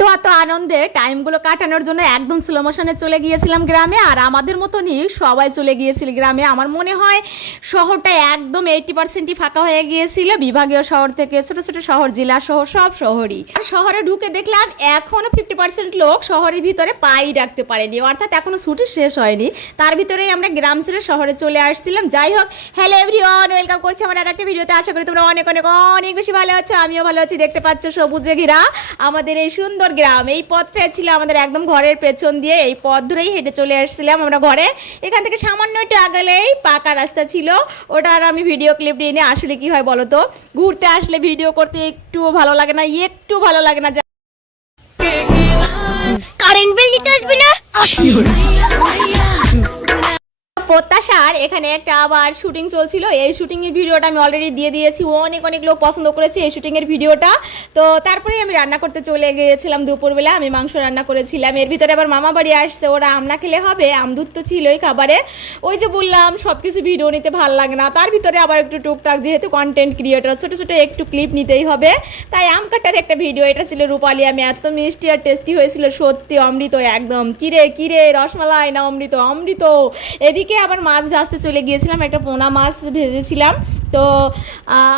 তো এত আনন্দে টাইমগুলো কাটানোর জন্য একদম স্লো মোশনে চলে গিয়েছিলাম গ্রামে। আর আমাদের মতনই সবাই চলে গিয়েছিল গ্রামে। আমার মনে হয় শহরটা একদম 80%ই ফাঁকা হয়ে গিয়েছিল। বিভাগীয় শহর থেকে ছোট ছোট শহর, জেলা শহর, সব শহরই। আর শহরে ঢুকে দেখলাম এখনো 50% লোক শহরের ভিতরে পাই রাখতে পারেনি, অর্থাৎ এখনো ছুটি শেষ হয়নি। তার ভিতরেই আমরা গ্রাম ছেড়ে শহরে চলে আসছিলাম। যাই হোক, হ্যালো এভরিওয়ান, ওয়েলকাম করছি আমার আরেকটা ভিডিওতে। আশা করি তোমরা অনেক অনেক অনেক বেশি ভালো আছো, আমিও ভালো আছি। দেখতে পাচ্ছ সবুজে ঘেরা আমাদের এই সুন্দর গ্রাম। এই পথটা ছিল আমাদের একদম ঘরের পেছন দিয়ে, এই পথ ধরেই হেঁটে চলে আসছিলাম আমরা ঘরে। এখান থেকে সামান্য একটু আগেলেই পাকা রাস্তা ছিল, ওটা আর আমি ভিডিও ক্লিপ নিয়ে নিয়ে। আসলে কি হয় বলো তো, ঘুরতে আসলে ভিডিও করতে একটু ভালো লাগে না, একটু ভালো লাগে না। কারেন্ট বিল দিতে আসবে না। প্রত্যাশার এখানে একটা আবার শুটিং চলছিল। এই শুটিংয়ের ভিডিওটা আমি অলরেডি দিয়ে দিয়েছি, অনেক অনেক লোক পছন্দ করেছে এই শুটিংয়ের ভিডিওটা। তো তারপরে আমি রান্না করতে চলে গিয়েছিলাম দুপুরবেলা। আমি মাংস রান্না করেছিলাম। এর ভিতরে আবার মামা বাড়ি আসছে, ওরা আম না খেলে হবে, আমদুধ তো ছিলই খাবারে। ওই যে বললাম সব কিছু ভিডিও নিতে ভালো লাগে না, তার ভিতরে আবার একটু টুকটাক, যেহেতু কন্টেন্ট ক্রিয়েটর, ছোটো ছোটো একটু ক্লিপ নিতেই হবে। তাই আম কাটার একটা ভিডিও, এটা ছিল রূপালি আম। এত মিষ্টি আর টেস্টি হয়েছিল, সত্যি অমৃত একদম। কিরে কিরে রসমালাই না অমৃত? অমৃত। এদিকে আবার মাছ ভাজতে চলে গিয়েছিলাম, একটা পোনা মাছ ভেজেছিলাম। তো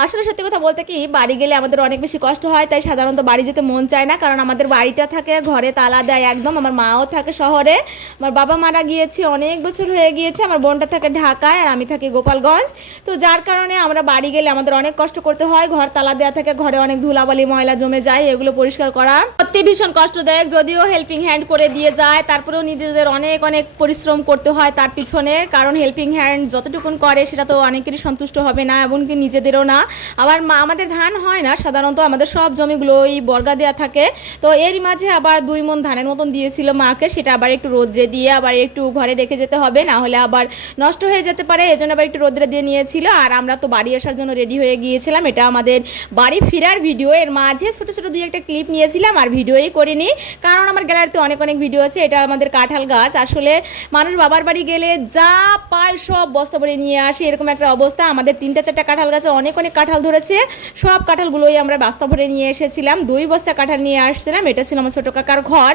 আসলে সত্যি কথা বলতে কি, বাড়ি গেলে আমাদের অনেক বেশি কষ্ট হয়, তাই সাধারণত বাড়ি যেতে মন চায় না। কারণ আমাদের বাড়িটা থাকে ঘরে তালা দেয় একদম। আমার মাও থাকে শহরে, আমার বাবা মারা গিয়েছে অনেক বছর হয়ে গিয়েছে। আমার বোনটা থাকে ঢাকায় আর আমি থাকি গোপালগঞ্জ। তো যার কারণে আমরা বাড়ি গেলে আমাদের অনেক কষ্ট করতে হয়। ঘর তালা দেওয়া থাকে, ঘরে অনেক ধুলাবালি ময়লা জমে যায়, এগুলো পরিষ্কার করা সত্যি ভীষণ কষ্টদায়ক। যদিও হেল্পিং হ্যান্ড করে দিয়ে যায়, তারপরেও নিজেদের অনেক অনেক পরিশ্রম করতে হয় তার পিছনে। কারণ হেল্পিং হ্যান্ড যতটুকুন করে সেটা তো অনেকেরই সন্তুষ্ট হবে না, এমনকি নিজেদেরও না। আবার আমাদের ধান হয় না সাধারণত, আমাদের সব জমিগুলো ওই বর্গা দেওয়া থাকে। তো এর মাঝে আবার 2 মণ ধানের মতন দিয়েছিল মাকে, সেটা আবার একটু রোদ্রে দিয়ে আবার একটু ঘরে রেখে যেতে হবে, না হলে আবার নষ্ট হয়ে যেতে পারে। এই জন্য আবার একটু রোদ্রে দিয়ে নিয়েছিল। আর আমরা তো বাড়ি আসার জন্য রেডি হয়ে গিয়েছিলাম। এটা আমাদের বাড়ি ফেরার ভিডিও। এর মাঝে ছোটো ছোটো 2-1টা ক্লিপ নিয়েছিলাম, আর ভিডিওই করিনি, কারণ আমার গ্যালারিতে অনেক অনেক ভিডিও আছে। এটা আমাদের কাঁঠাল গাছ। আসলে মানুষ বাবার বাড়ি গেলে যা পায় সব বস্তা ভরে নিয়ে আসে, এরকম একটা অবস্থা। আমাদের 3-4টা কাঁঠাল গাছে অনেক অনেক কাঁঠাল ধরেছে, সব কাঁঠালগুলোই আমরা বস্তা ভরে নিয়ে এসেছিলাম। 2 বস্তা কাঁঠাল নিয়ে আসছিলাম। এটা ছিল আমার ছোটো কাকার ঘর।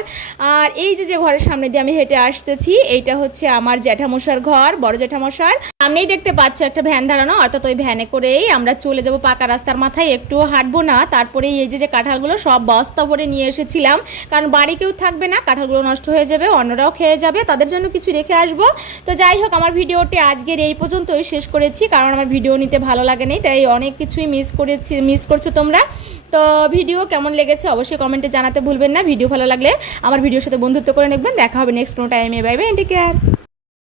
আর এই যে ঘরের সামনে দিয়ে আমি হেঁটে আসতেছি, এইটা হচ্ছে আমার জ্যাঠামশার ঘর, বড় জ্যাঠামশার। সামনেই দেখতে পাচ্ছ একটা ভ্যান দাঁড়ানো, অর্থাৎ ওই ভ্যানে করেই আমরা চলে যাব পাকা রাস্তার মাথায়, একটু হাঁটবো না। তারপরে এই যে কাঁঠালগুলো সব বস্তা ভরে নিয়ে এসেছিলাম, কারণ বাড়ি কেউ থাকবে না, কাঁঠালগুলো নষ্ট হয়ে যাবে, অন্যরাও খেয়ে যাবে, তাদের জন্য কিছু রেখে আসবো। তো যাই হোক, আমার ভিডিওটি আজকের এই পর্যন্তই শেষ করেছি, কারণ আমার ভিডিও নিতে ভালো লাগে নি, তাই অনেক কিছুই মিস করছো তোমরা। তো ভিডিও কেমন লেগেছে অবশ্যই কমেন্টে জানাতে ভুলবেন না। ভিডিও ভালো লাগলে আমার ভিডিওর সাথে বন্ধুত্ব করে নেবেন। দেখা হবে নেক্সট কোনো টাইমে। Bye bye, take care.